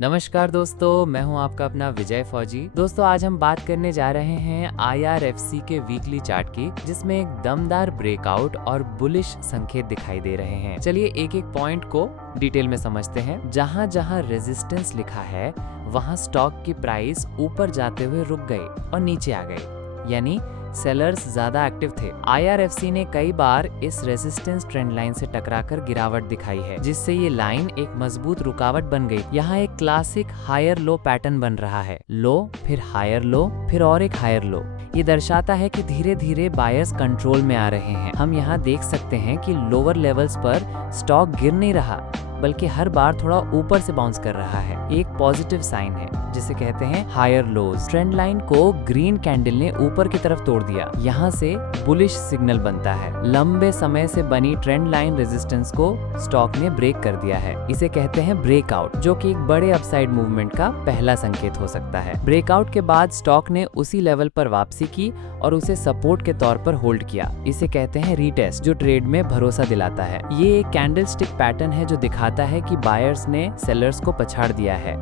नमस्कार दोस्तों, मैं हूं आपका अपना विजय फौजी। दोस्तों आज हम बात करने जा रहे हैं IRFC के वीकली चार्ट की, जिसमें एक दमदार ब्रेकआउट और बुलिश संकेत दिखाई दे रहे हैं। चलिए एक एक पॉइंट को डिटेल में समझते हैं। जहां जहां रेजिस्टेंस लिखा है वहां स्टॉक की प्राइस ऊपर जाते हुए रुक गई और नीचे आ गई, यानी सेलर्स ज्यादा एक्टिव थे। IRFC ने कई बार इस रेजिस्टेंस ट्रेंड लाइन से टकराकर गिरावट दिखाई है, जिससे ये लाइन एक मजबूत रुकावट बन गई। यहाँ एक क्लासिक हायर लो पैटर्न बन रहा है, लो फिर हायर लो फिर और एक हायर लो। ये दर्शाता है कि धीरे धीरे बायर्स कंट्रोल में आ रहे हैं। हम यहाँ देख सकते हैं कि लोअर लेवल्स पर स्टॉक गिर नहीं रहा, बल्कि हर बार थोड़ा ऊपर से बाउंस कर रहा है। एक पॉजिटिव साइन है जिसे कहते हैं हायर लोज। ट्रेंड लाइन को ग्रीन कैंडल ने ऊपर की तरफ तोड़ दिया, यहाँ से बुलिश सिग्नल बनता है। लंबे समय से बनी ट्रेंड लाइन रेजिस्टेंस को स्टॉक ने ब्रेक कर दिया है। इसे कहते हैं ब्रेकआउट, जो कि एक बड़े अपसाइड मूवमेंट का पहला संकेत हो सकता है। ब्रेकआउट के बाद स्टॉक ने उसी लेवल पर वापसी की और उसे सपोर्ट के तौर पर होल्ड किया। इसे कहते हैं रीटेस्ट, जो ट्रेड में भरोसा दिलाता है। ये एक कैंडल स्टिक पैटर्न है जो दिखाता है कि बायर्स ने सेलर्स को पछाड़ दिया है।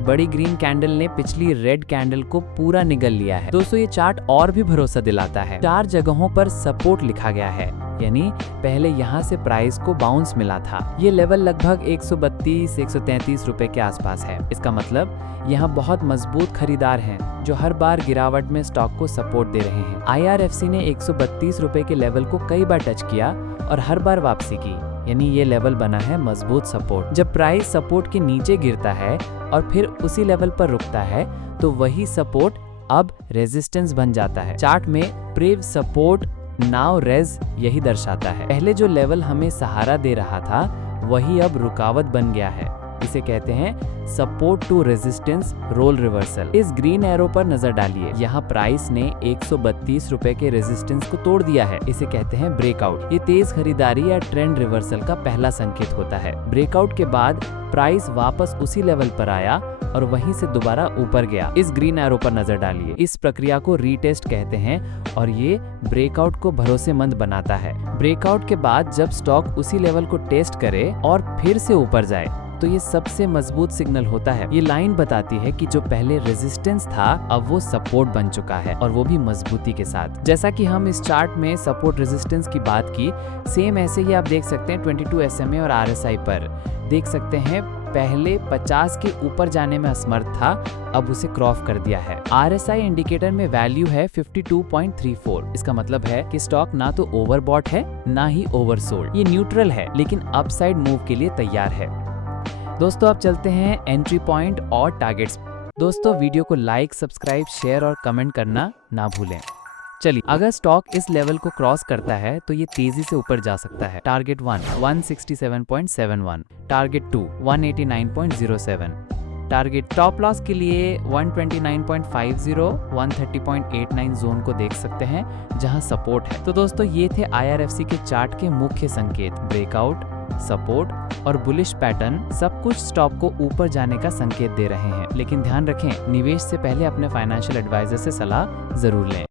बड़ी ग्रीन कैंडल ने पिछली रेड कैंडल को पूरा निगल लिया है। दोस्तों ये चार्ट और भी भरोसा दिलाता है। 4 जगहों पर सपोर्ट लिखा गया है, यानी पहले यहाँ से प्राइस को बाउंस मिला था। ये लेवल लगभग 132-133 रुपए के आसपास है। इसका मतलब यहाँ बहुत मजबूत खरीदार हैं जो हर बार गिरावट में स्टॉक को सपोर्ट दे रहे हैं। IRFC ने 132 रुपए के लेवल को कई बार टच किया और हर बार वापसी की, यानी ये लेवल बना है मजबूत सपोर्ट। जब प्राइस सपोर्ट के नीचे गिरता है और फिर उसी लेवल पर रुकता है, तो वही सपोर्ट अब रेजिस्टेंस बन जाता है। चार्ट में प्रीव सपोर्ट नाउ रेज यही दर्शाता है। पहले जो लेवल हमें सहारा दे रहा था वही अब रुकावट बन गया है। इसे कहते हैं support to resistance role reversal. इस ग्रीन एरो पर नजर डालिए, यहाँ प्राइस ने 132 रुपए के रेजिस्टेंस को तोड़ दिया है। इसे कहते हैं ब्रेकआउट। ये तेज खरीदारी या ट्रेंड रिवर्सल का पहला संकेत होता है। ब्रेकआउट के बाद प्राइस वापस उसी लेवल पर आया और वहीं से दोबारा ऊपर गया। इस ग्रीन एरो पर नजर डालिए। इस प्रक्रिया को रीटेस्ट कहते हैं और ये ब्रेकआउट को भरोसेमंद बनाता है। ब्रेकआउट के बाद जब स्टॉक उसी लेवल को टेस्ट करे और फिर से ऊपर जाए, तो ये सबसे मजबूत सिग्नल होता है। ये लाइन बताती है कि जो पहले रेजिस्टेंस था अब वो सपोर्ट बन चुका है, और वो भी मजबूती के साथ। जैसा कि हम इस चार्ट में सपोर्ट रेजिस्टेंस की बात की, सेम ऐसे ही आप देख सकते हैं 22 SMA और RSI पर। देख सकते हैं पहले 50 के ऊपर जाने में असमर्थ था, अब उसे क्रॉस कर दिया है। RSI इंडिकेटर में वैल्यू है 52.34। इसका मतलब है कि स्टॉक ना तो ओवरबॉट है ना ही ओवरसोल्ड। ये न्यूट्रल है, लेकिन अपसाइड मूव के लिए तैयार है। दोस्तों अब चलते हैं एंट्री पॉइंट और टारगेट्स। दोस्तों वीडियो को लाइक, सब्सक्राइब, शेयर और कमेंट करना ना भूलें। चलिए, अगर स्टॉक इस लेवल को क्रॉस करता है तो ये तेजी से ऊपर जा सकता है। Target 1 167.71, target 2 189.07, target top loss के लिए 129.50, 130.89 जोन को देख सकते हैं जहां सपोर्ट है। तो दोस्तों ये थे IRFC के चार्ट के मुख्य संकेत। ब्रेकआउट, सपोर्ट और बुलिश पैटर्न सब कुछ स्टॉक को ऊपर जाने का संकेत दे रहे हैं। लेकिन ध्यान रखें, निवेश से पहले अपने फाइनेंशियल एडवाइजर से सलाह जरूर लें।